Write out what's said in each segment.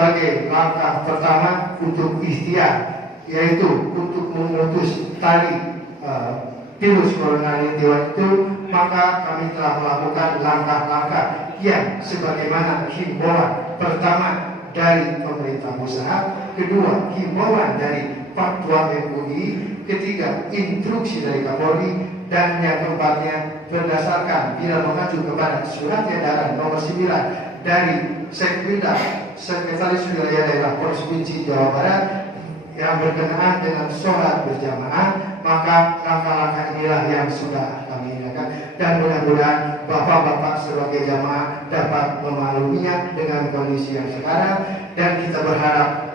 sebagai langkah pertama untuk ikhtiar, yaitu untuk memutus tali virus corona itu, maka kami telah melakukan langkah-langkah yang sebagaimana himbauan pertama dari pemerintah pusat, kedua himbauan dari Fatwa MUI, ketiga instruksi dari Kapolri, dan yang keempatnya berdasarkan bila mengacu kepada surat edaran nomor 9 dari Sekretaris Wilayah Daerah Provinsi Jawa Barat yang berkenaan dengan sholat berjamaah, maka langkah-langkah inilah yang sudah kami lakukan, dan mudah-mudahan bapak-bapak sebagai jamaah dapat memakluminya dengan kondisi yang sekarang, dan kita berharap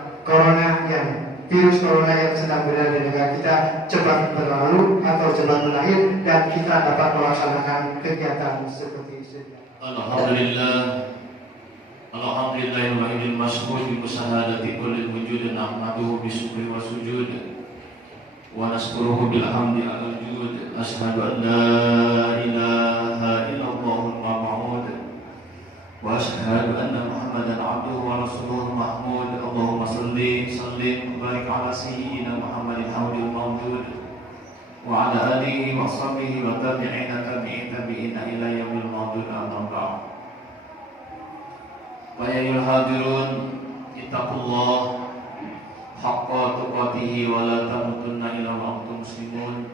virus corona yang sedang berada di negara kita cepat berlalu atau cepat berakhir, dan kita dapat melaksanakan kegiatan seperti sedia. Alhamdulillah wa idil masyhud bi musahadati kullil wujud, nahmaduhu bi syukri wa sujud wa naskuruhu bil hamdi ala wujud. Asyhadu an la ilaha illallahul ma'bud wa asyhadu anna Muhammadan abduhu wa rasuluhu mahmud. Allahumma sallim wa barik ala sayyidina Muhammadin haudil mawjud wa ala alihi wa sahbihi wa tabi'ina ila yaumil mawjud. Amma ba'd. Wa ya ayyuhal ittaqullah haqqa tuqatih wa la tamutunna illa wa antum muslimun.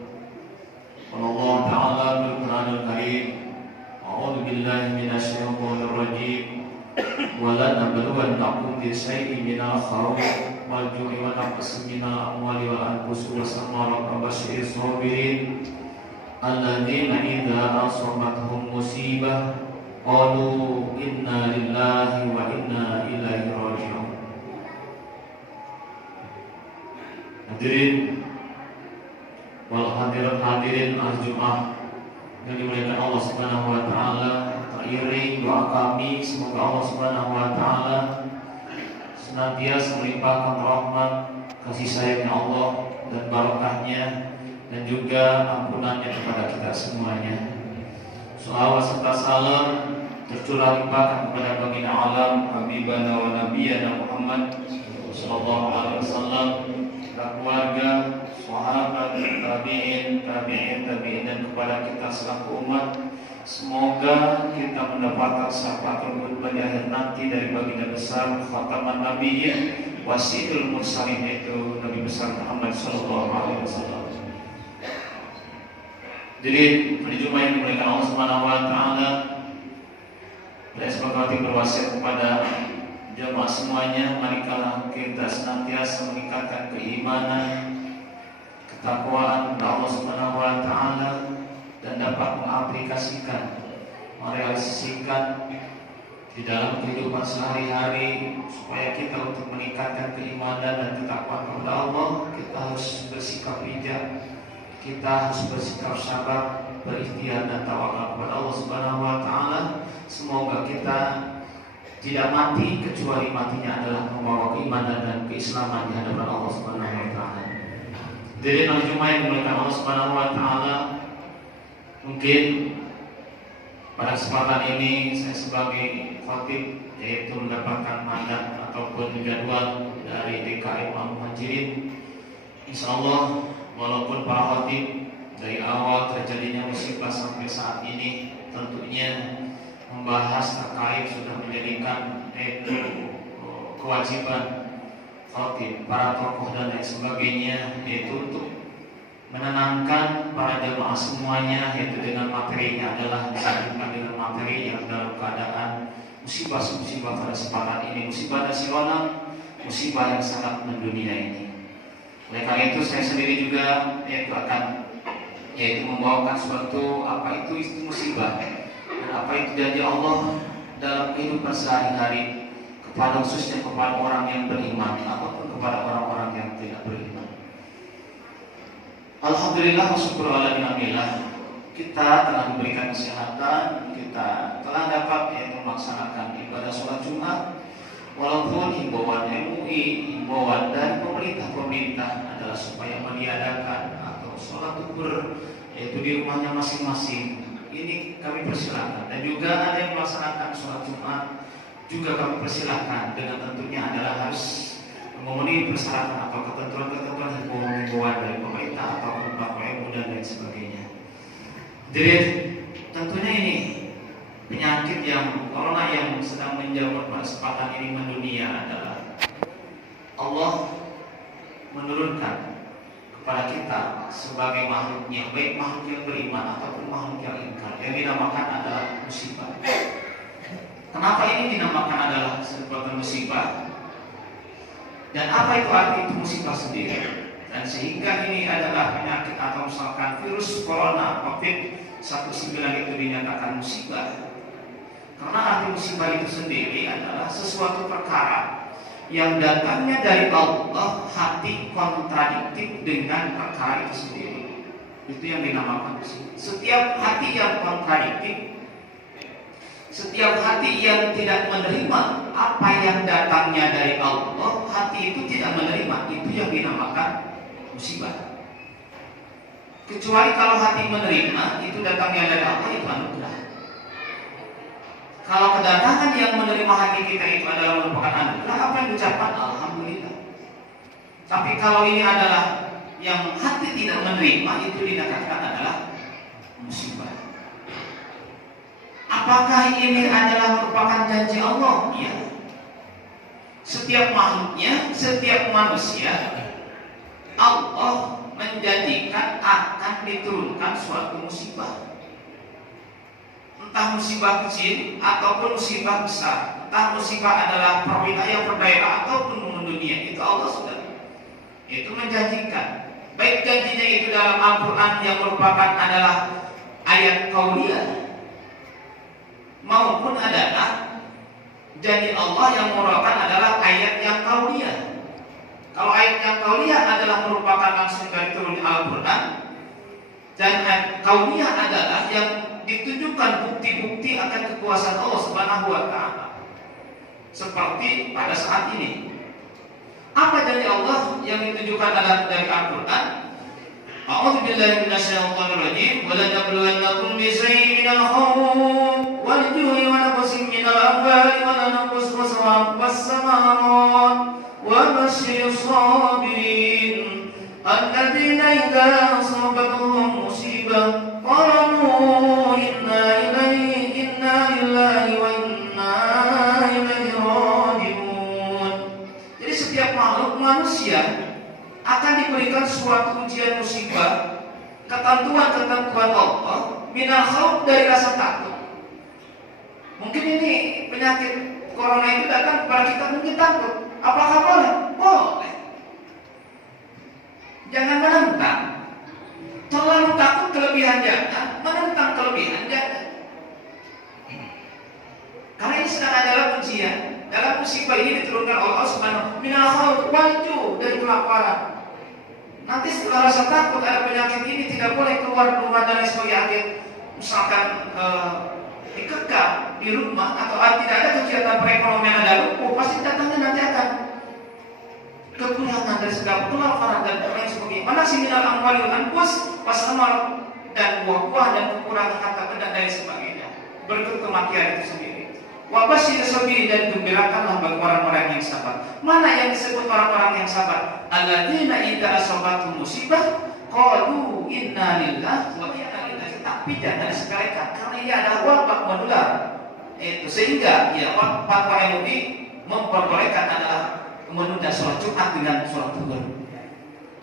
Qala Allah ta'ala fil Qur'anil Karim, a'udzu billahi minasy syaithanir rajim, wa la nabluwannakum bi syai'in minal khawfi wal ju'i wa naqsin minal amwali wal anfusi was samarati wa basyiril sabirin alladzina idza asabatuhum musibah qalu inna lillahi wa inna ilaihi raji'un. Hadirin wal hadirin al-Jum'ah yang dimuliakan Allah Subhanahu wa taala, teriring doa kami semoga Allah Subhanahu wa taala senantiasa melimpahkan rahmat, kasih sayangnya Allah dan barokahnya, dan juga ampunannya kepada kita semuanya. Salawat serta salam tercurah limpahkan kepada baginda alam habibana wa nabiyana Muhammad sallallahu alaihi wasallam, keluarga, sahabat, tabi'in dan kepada kita selaku umat. Semoga kita mendapatkan syafaat tersebut pada akhir nanti dari baginda besar khataman nabiyyin wasidul mursalin, yaitu Nabi besar Muhammad sallallahu alaihi wasallam. Jadi pada Jumat yang dimuliakan Allah Subhanahu wa taala, saya sepakati berwasiat kepada jemaah semuanya, marilah kita senantiasa meningkatkan keimanan, ketakwaan kepada Allah Subhanahu wa taala, dan dapat mengaplikasikan, merealisasikan di dalam kehidupan sehari-hari, supaya kita untuk meningkatkan keimanan dan ketakwaan kepada Allah, kita harus bersikap bijak, kita harus bersikap sabar, berikhtiar dan tawakal kepada Allah Subhanahu wa taala. Semoga kita tidak mati kecuali matinya adalah membawa keimanan dan keislaman di hadapan Allah Subhanahu wa taala. Jadi hari Jumat yang dimuliakan Allah Subhanahu wa taala, mungkin pada kesempatan ini saya sebagai khatib, yaitu mendapatkan mandat ataupun jadwal dari DKM Al-Muhajirin. Insyaallah walaupun para khatib dari awal terjadinya musibah sampai saat ini tentunya membahas terkait sudah menjadikan kewajiban khatib, para tokoh dan lain sebagainya, yaitu untuk menenangkan para jemaah semuanya, yaitu dengan materinya adalah disambungkan dengan materi yang dalam keadaan musibah pada kesempatan ini, musibah nasional, musibah yang sangat mendunia ini. Oleh karena itu saya sendiri juga yaitu membawakan suatu apa itu musibah dan apa itu janji Allah dalam kehidupan sehari-hari, kepada khususnya kepada orang yang beriman ataupun kepada orang-orang yang tidak beriman. Alhamdulillah wa syukur alhamdulillah, kita telah diberikan kesehatan, kita telah dapat yaitu melaksanakan ibadah sholat Jumat. Walaupun himbauan MUI, himbauan dari pemerintah adalah supaya meniadakan atau sholat zuhur yaitu di rumahnya masing-masing, ini kami persilahkan. Dan juga ada yang melaksanakan sholat Jumat juga kami persilahkan, dengan tentunya adalah persyaratan atau ketentuan-ketentuan himbauan dari pemerintah atau beberapa ilmu dan lain sebagainya. Jadi tentunya ini penyakit yang corona yang sedang menjamur pada kesempatan ini mendunia adalah Allah menurunkan kepada kita sebagai makhluknya, baik makhluk yang beriman ataupun makhluk yang ingkar, yang dinamakan adalah musibah. Kenapa ini dinamakan adalah sebuah musibah? Dan apa itu arti itu musibah sendiri? Dan sehingga ini adalah penyakit atau misalkan virus corona COVID-19 itu dinyatakan musibah. Karena arti musibah itu sendiri adalah sesuatu perkara yang datangnya dari Allah, hati kontradiktif dengan perkara itu sendiri. Itu yang dinamakan musibah. Setiap hati yang kontradiktif, setiap hati yang tidak menerima apa yang datangnya dari Allah, hati itu tidak menerima, itu yang dinamakan musibah. Kecuali kalau hati menerima, itu datangnya dari Allah, itu anugerah. Kalau kedatangan yang menerima hati kita itu adalah merupakan anugerah, apa yang diucapkan? Alhamdulillah. Tapi kalau ini adalah yang hati tidak menerima, itu dikatakan adalah musibah. Apakah ini adalah merupakan janji Allah? Ya. Setiap makhluknya, setiap manusia, Allah menjanjikan akan diturunkan suatu musibah. Entah musibah kecil ataupun musibah besar, entah musibah adalah perwilayah per daerah ataupun mendunia, itu Allah sudah itu menjanjikan. Baik janjinya itu dalam Al-Quran yang merupakan adalah ayat qauliyah, maupun adalah janji Allah yang merupakan adalah ayat yang qauliyah. Kalau ayat yang qauliyah adalah merupakan langsung dari turun Al-Quran, dan ayat qauliyah adalah yang ditunjukkan bukti-bukti akan kekuasaan Allah Subhanahu wa taala. Seperti pada saat ini. Apa janji Allah yang ditunjukkan adalah dari Al-Qur'an? A'udzu billahi minasyaitonir rajim. Wa la nabluwannakum bi shay'in minal khawf wal ju'i wa naqsin minal amwali wa naqsin was-samarat wa basyirus sabirin alladzina idza asabatuhum musibah qalu inna lillahi wa inna ilaihi raji'un. Jadi setiap makhluk manusia akan diberikan suatu ujian musibah, ketentuan-ketentuan Allah, minal khauf, dari rasa takut. Mungkin ini penyakit corona itu datang kepada kita, mungkin takut. Apakah boleh? Boleh. Jangan menentang. Terlalu takut kelebihan jangan, menentang kelebihan jangan. Karena ini sedang adalah ujian. Dalam musibah ini diturunkan oleh Allah Subhanahu minal khauf wal ju', dari kelaparan. Nanti setelah rasa takut ada penyakit ini tidak boleh keluar rumah dan lain sebagainya. Misalkan dikekang di rumah atau tidak ada kegiatan perekonomian, ada lumpuh, pasti datangnya nanti akan kekurangan dari segala kelaparan dan lain sebagainya. Mana sih minal amwali wal anfus wasamar, dan buah-buah dan kekurangan harta benda dan lain sebagainya. Berikut kematian itu sendiri. Wabasyir sabirin, dan gembirakanlah bagi orang-orang yang sabar. Mana yang disebut orang-orang yang sabar? Alladzina idza asabatuhum musibah qalu inna lillahi wa inna ilaihi raji'un. Tapi jangan disekalikan karena ia adalah wabak menular. Itu sehingga ya fatwa MUI memperbolehkan adalah menunda sholat Jumat dengan sholat zuhur.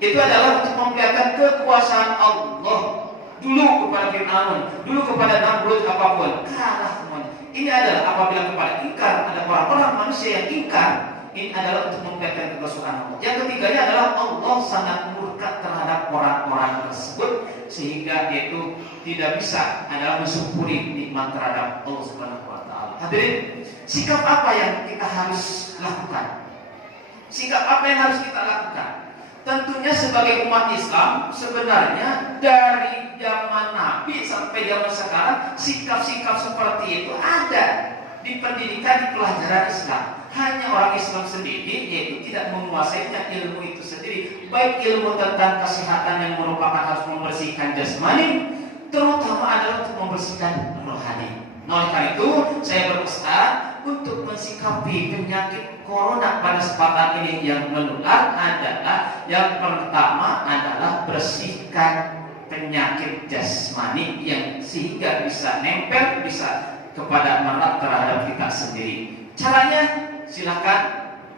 Itu adalah untuk memperlihatkan kekuasaan Allah dulu kepada Fir'aun, dulu kepada Namrud, apapun kalah semuanya. Ini adalah apabila kepada ingkar, ada orang-orang manusia yang ingkar, ini adalah untuk memperlihatkan kekuasaan Allah. Yang ketiganya adalah Allah sangat murka terhadap orang-orang tersebut, sehingga itu tidak bisa adalah mensyukuri nikmat terhadap Allah Subhanahu wa taala. Hadirin, sikap apa yang kita harus lakukan? Sikap apa yang harus kita lakukan? Tentunya sebagai umat Islam, sebenarnya dari zaman Nabi sampai zaman sekarang, sikap-sikap seperti itu ada di pendidikan, di pelajaran Islam. Hanya orang Islam sendiri yaitu tidak menguasainya ilmu itu sendiri, baik ilmu tentang kesehatan yang merupakan harus membersihkan jasmani, terutama adalah untuk membersihkan rohani. Oleh karena itu saya berpesan untuk mensikapi penyakit corona pada kesempatan ini yang menular adalah yang pertama adalah bersihkan penyakit jasmani yang sehingga bisa nempel, bisa kepada merat terhadap kita sendiri. Caranya silakan,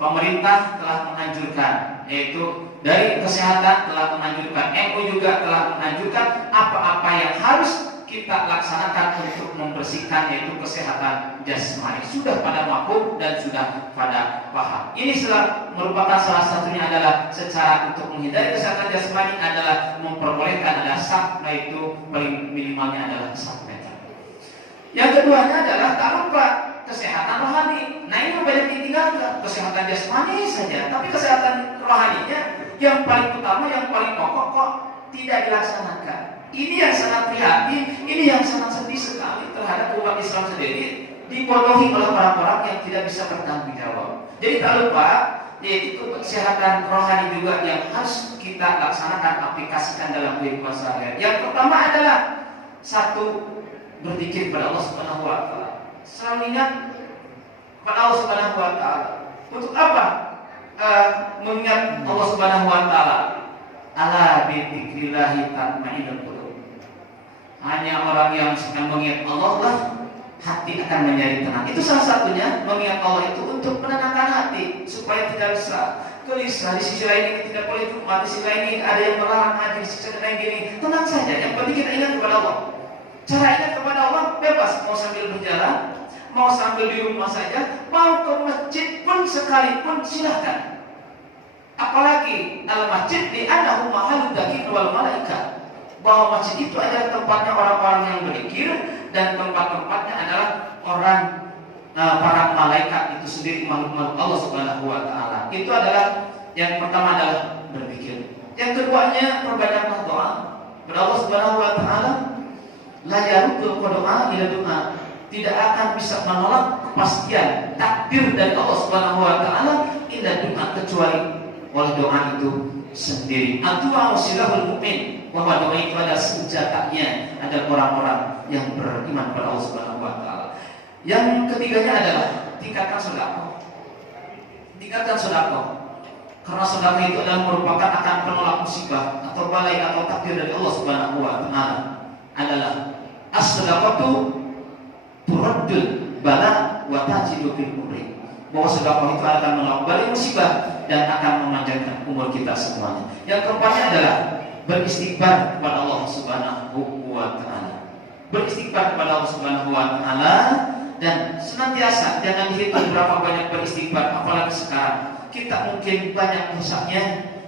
pemerintah telah menganjurkan, yaitu dari kesehatan telah menganjurkan, MU juga telah menganjurkan apa-apa yang harus kita laksanakan untuk membersihkan, yaitu kesehatan jasmani. Sudah pada mampu dan sudah pada paham. Ini merupakan salah satunya adalah secara untuk menghindari kesehatan jasmani adalah memperbolehkan ada sak, yaitu paling minimalnya adalah 1 meter. Yang keduanya adalah tak lupa kesehatan rohani. Nah ini banyak ditinggalkan, kesehatan jasmani saja, tapi kesehatan rohaninya yang paling utama, yang paling pokok kok tidak dilaksanakan. Ini yang sangat prihatin, ini yang sangat sedih sekali terhadap umat Islam sendiri dibodohi oleh orang-orang yang tidak bisa bertanggung jawab. Jadi tak lupa, yaitu kesehatan rohani juga yang harus kita laksanakan, aplikasikan dalam kehidupan sehari-hari. Yang pertama adalah satu, berzikir kepada Allah Subhanahu wa taala. Selalu ingat kepada Allah Subhanahu wa taala. Untuk apa? Mengingat Allah Subhanahu wa taala. Ala bi dzikrillah tatma'innul qulub. Hanya orang yang sedang mengingat Allah lah hati akan menjadi tenang. Itu salah satunya, mengingat Allah itu untuk menenangkan hati supaya tidak bisa gelisah. Di sisi lain ini tidak boleh lupa, di sisi lain ini ada yang melarang haji, di sisi lain ini tenang saja. Yang penting kita ingat kepada Allah. Cara ingat kepada Allah bebas, mau sambil berjalan, mau sambil di rumah saja, mau ke masjid pun sekalipun silahkan. Apalagi al-masjid di annahu mahalud dzikr wal malaikat. Bahwa masjid itu adalah tempatnya orang-orang yang berzikir dan tempat-tempatnya adalah orang para malaikat itu sendiri, makhluk-makhluk Allah Subhanahu wa taala. Itu adalah yang pertama adalah berzikir. Yang keduanya perbanyaklah doa kepada Allah Subhanahu wa taala. La yarudul qada'a ila doa. Tidak akan bisa menolak kepastian takdir dari Allah Subhanahu wa taala illa doa, kecuali oleh doa itu sendiri. Addu'a wasilahul mu'min, bahwa doa itu adalah senjatanya ada orang-orang yang beriman kepada Allah Subhanahu wa taala. Yang ketiganya adalah tingkatkan sedekah. Tingkatkan sedekah. Karena sedekah itu adalah merupakan akan penolak musibah atau balai atau takdir dari Allah Subhanahu wa taala. Adalah as-sadaqatu turaddul bala wa tajidu fil umri. Bahwa sedekah itu akan menolak balai musibah dan akan memanjangkan umur kita semuanya. Yang keempatnya adalah beristighfar kepada Allah Subhanahu wa taala. Beristighfar kepada Allah Subhanahu wa taala dan senantiasa jangan dihitung berapa banyak beristighfar, apalagi sekarang. Kita mungkin banyak rusaknya,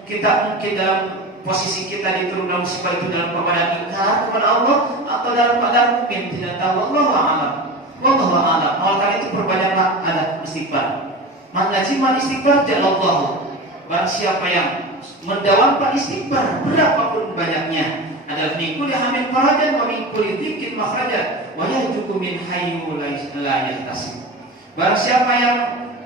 kita mungkin dalam posisi kita diturun dalam musibah itu dalam keadaan ingkar kepada Allah atau dalam keadaan mungkin tidak tahu. Wallahu a'lam. Wallahu a'lam. Oleh karena itu perbanyaklah ada istighfar. Man lazima istighfar jalallahu. Barang siapa yang mendawamkan istighfar berapapun banyaknya, adalah min kulli hamin farajan wa min kulli dhikin makhrajan wa yarzuqu min hayyu la yahtasib. Barang siapa yang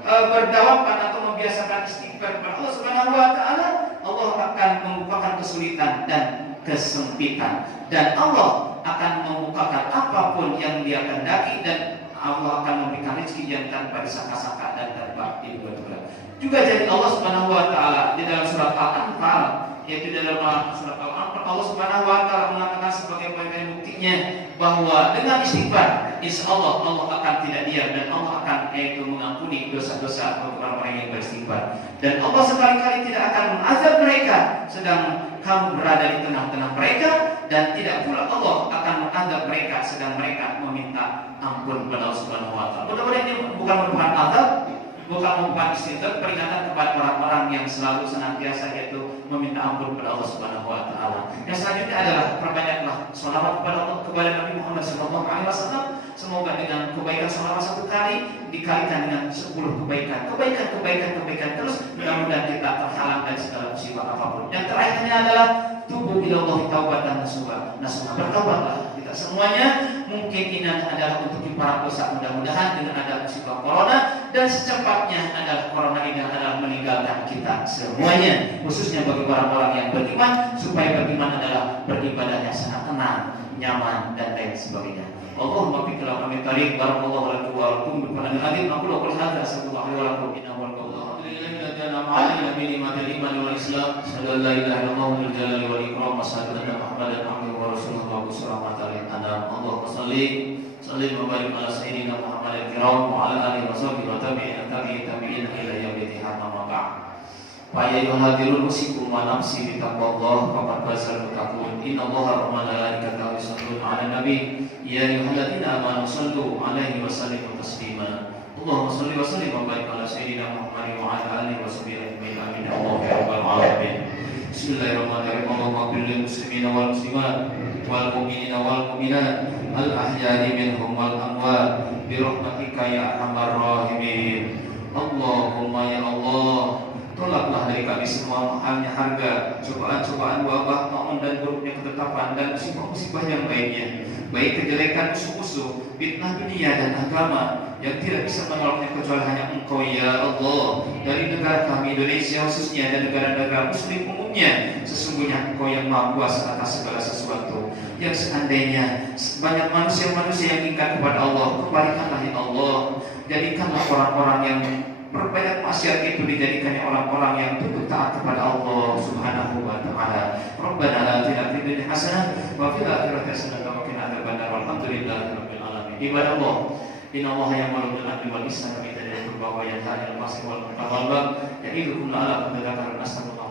berdawamkan atau membiasakan istighfar kepada Allah Subhanahu wa taala, Allah akan membukakan kesulitan dan kesempitan, dan Allah akan membukakan apapun yang Dia kehendaki, dan Allah akan memberikan rezeki yang tanpa disangka-sangka dan tanpa diduga-duga. Juga jadi Allah Subhanahu wa taala di dalam surat Al-Anfal, yaitu dalam surat Al-Anfal, Allah Subhanahu wa taala mengatakan sebagai bagian buktinya bahwa dengan istighfar insya Allah akan tidak diam dan Allah akan yaitu mengampuni dosa-dosa orang-orang yang beristighfar. Dan Allah sekali-kali tidak akan mengazab mereka sedang kamu berada di tengah-tengah mereka, dan tidak pula Allah akan mengadab mereka sedang mereka meminta ampun kepada Allah Subhanahu wa taala. Mudah-mudahan ini bukan merupakan azab, bukan merupakan istighfar, peringatan kepada orang-orang yang selalu senantiasa yaitu meminta ampun kepada Allah Subhanahu wa taala. Yang selanjutnya adalah perbanyaklah shalawat kepada Allah, kepada Nabi Muhammad SAW. Semoga dengan kebaikan shalawat 1 kali dikalikan dengan 10 kebaikan terus, mudah-mudahan kita terhalang dari segala musibah apapun. Yang terakhirnya adalah tubuh ila Allah taubatan nasuha. Bertaubatlah kita semuanya. Mungkin ini adalah untuk para dosa, mudah-mudahan dengan ada musibah corona dan secepatnya adalah corona ini adalah meninggalkan kita semuanya, khususnya bagi orang-orang yang beriman, supaya beriman adalah beribadah yang sangat tenang, nyaman dan lain sebagainya. Allahumma fikra kami tarik barakallahu lakum wa lakum bi qur'anil azim aku la qur'an asallallahu alaihi wa sallam inna wallahu alhamdulillahi alladhi an'ama bi ni'matil iman wal islam sallallahu la ilaha illallah wal jalali wal ikram wa sallallahu ala muhammadin abduhu wa rasuluhu wa sallallahu alaihi Allahumma salli wa barik ala sayyidina muhammadin kiram wa ala alihi wa sahbihi wa tabi'in ila yaumil qiyamah wa ya ayyuhal musikum wa nafsi bi taqwallah faqad fasal taqul inna allaha wa malaikatahu yusalluna 'alan nabi ya ayyuhalladzina amanu sallu 'alaihi wa sallimu taslima Allahumma salli wa sallim wa barik ala sayyidina Muhammadin wa ala alihi wa sahbihi ajma'in amin ya Allah ya rabbal alamin bismillahirrahmanirrahim Allahumma bil muslimina wal muslimat wal mu'minina wal mu'minat al ahya'i minhum wal amwat bi rahmatika ya arhamar rahimin Allahumma ya Allah tolaklah dari kami semua mahalnya harga, cobaan-cobaan wabah, maun dan buruknya ketetapan dan musibah-musibah yang lainnya, baik kejelekan musuh-musuh, fitnah dunia dan agama yang tidak bisa menolongnya kecuali hanya Engkau ya Allah. Dari negara kami Indonesia khususnya dan negara-negara muslim umumnya, sesungguhnya Engkau yang maha kuasa atas segala sesuatu. Yang seandainya banyak manusia-manusia yang ingkar kepada Allah, kembalikanlah ya Allah. Jadikanlah orang-orang yang berbanyak maksiat itu dijadikannya orang-orang yang tunduk taat kepada Allah Subhanahu wa taala. Rabbana la atina fid dunya hasanah wa fil akhirati hasanah wa qina adzabannar. Alhamdulillahirabbil alamin. Ibadah Allah, inna Allaha ya'muru bil 'adli wal ihsani wa ita'i dzil qurba wa yanha 'anil 'asyi wal munkari wal baghi ya'idukum la'allakum tadhakkarun. Astagfirullah.